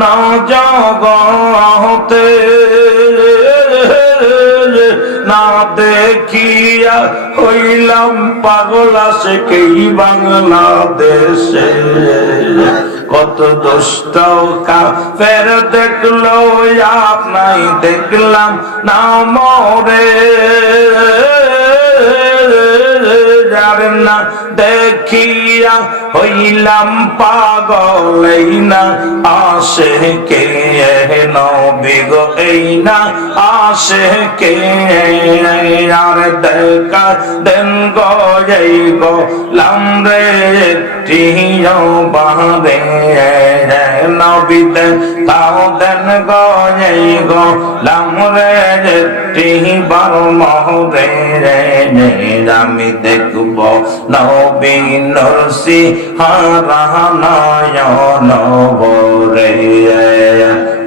না জগতে না দেখিয়া হইলাম পাগল আছে কেই বাংলাদেশে। কত দুষ্ট কা ফের দেখল আপনাই দেখলাম, না মরে। যার না দেখিয়া হইলাম পাগল না আসে কে? গো, এই না আসে কে? আর দেখা দেন গো, এই গো লাম রে টিও বাঁধে। নবী দেন তাও দেন গো, এই গো লাম রে টিহি বার মহরে। আমি দেখব নবী নরসি হারানায়ন বরে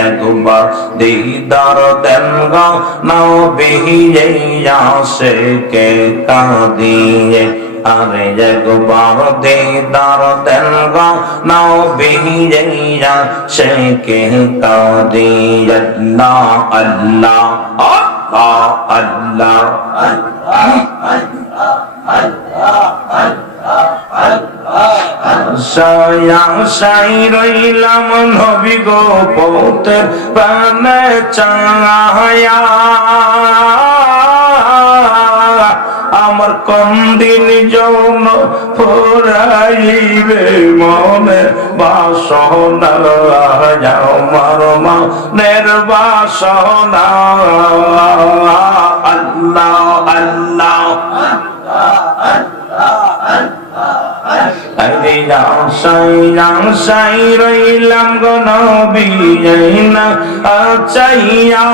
একবার দিদার দেন গো নবী আসে কে কাঁদিয়ে আরে একবার দিদার দেন গো নবী সে কে কাঁদিয়ে আল্লাহ আল্লাহ আল্লাহ আল্লাহ সাই রইলাম নবী গো পৌতের প্রাণে চায়া। আমার কন্দিন যৌন ফুরাইবে মনে, বাসনা আমার মনের বাসনা আশাই আশাই রইলাম গো নবী না চাইয়া।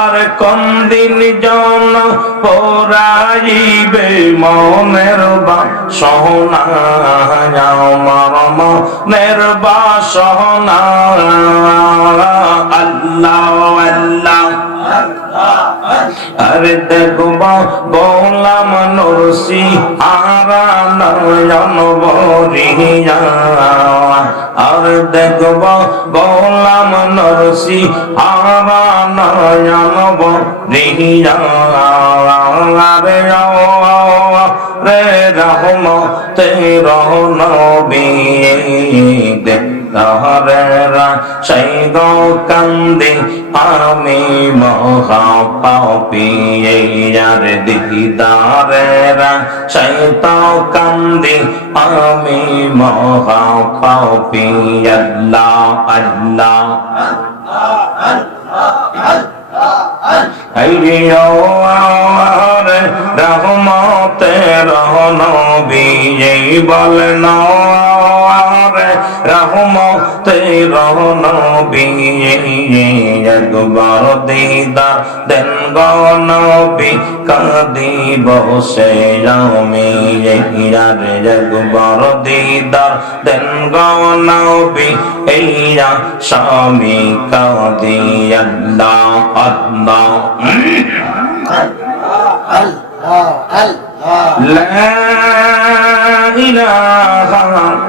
আর কোন দিন জন পরাইবে মনের বা সহনা আমার মনের বা সহনা আল্লাহ আল্লাহ। আরে দেখব গোলাম নরসি আরা নয়ন বরিয়া। আর দেখব গোলাম নরসি আরা নয়ন বরিয়া। আরে রে রহম তে রহন বিয়ে সেই গো কান্দি আমি মহা পাপিয়ে যার দিদারেরা সেই তো কান্দি আমি মহা পাপি আল্লাহ রহমতে রহনবী বলেন রহমতে রহনবী একবার দিদার দেন গনবী কাঁদি বসে আমি আর একবার দিদার দেন গনবী এইয়া স্বামী কাঁদি আল্লাহ আল্লাহ لا إله